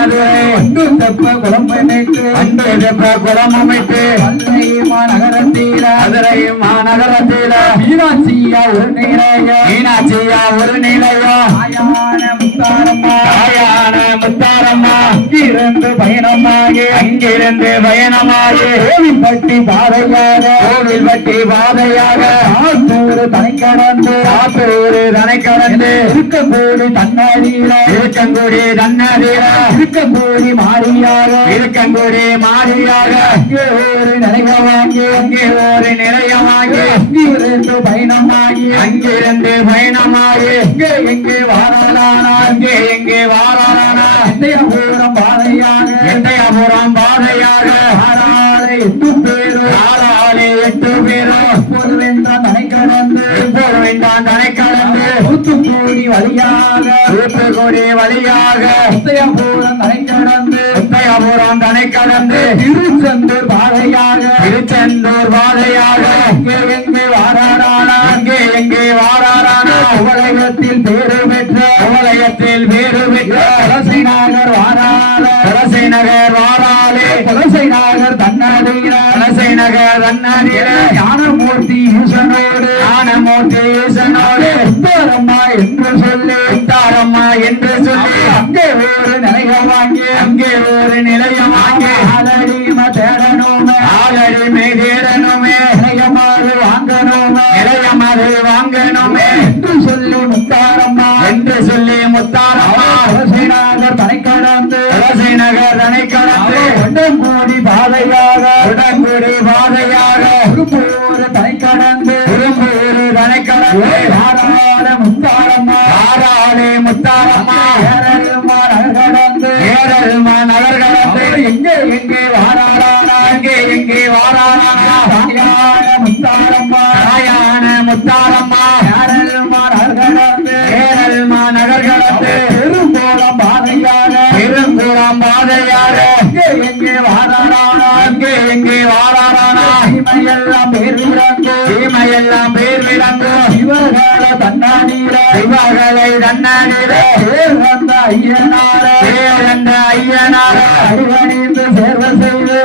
and தெப்ப குளமமைத்து மதுரை மாநகரத்தில மீனாட்சியா ஒரு நிலையம் தாயான முத்தாரம்மா அங்கிருந்து பயணமாகி கோவில்பட்டி பாதையாக ஆத்தூர் தனை கடந்து இருக்கங்கூடி தன்னாடியில இருக்கங்கூடி மாறியாக அங்கே ஒரு நிலையம் வாங்கி அங்கிருந்து பயணமாகி எங்கே வாரானா எந்தையபுரம் பாதையாக ஆறாலே 8 பேரும் இப்போது வேண்டாம் தனை கடந்து தூத்துக்குடி வழியாக உத்தயபுரம் தனை கடந்து திருச்செந்தூர் பாதையாக எங்கே வாரானா உலகத்தில் பேரு பெற்ற வலசை நகர் தன்னாடியில ஞானமூர்த்தி ஈசனோடு உத்தாரம்மா என்று சொல்லி அங்கே ஒரு நிலையம் வாங்கி ஆலடிமை தேடணுமே நிலையமாறு வாங்கணுமே என்று சொல்லி முத்தாரம்மா வலசைநகர் தனை கடந்து உடன்கூடி பாதையாக திருப்பூர் தனை கடந்து முத்தாரம்மா ஏரல்மா நகர் கடந்து எங்கே வாரானா முத்தாரம்மா ஏரல்மா நகர் கடந்து பெருங்கூடம் பாதையாக எங்கே வாரானா இமையெல்லாம் பேர் விளங்கு இவர்களை தன்னாடியில பேர் வந்த ஐயனார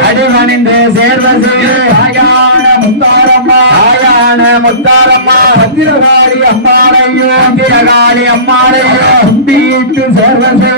அடிவணிந்து சேர்வ செய்து தாயான முத்தாரம்மா பத்திரகாளி அம்மாளையும் கும்பிட்டு சேர்வ செய்து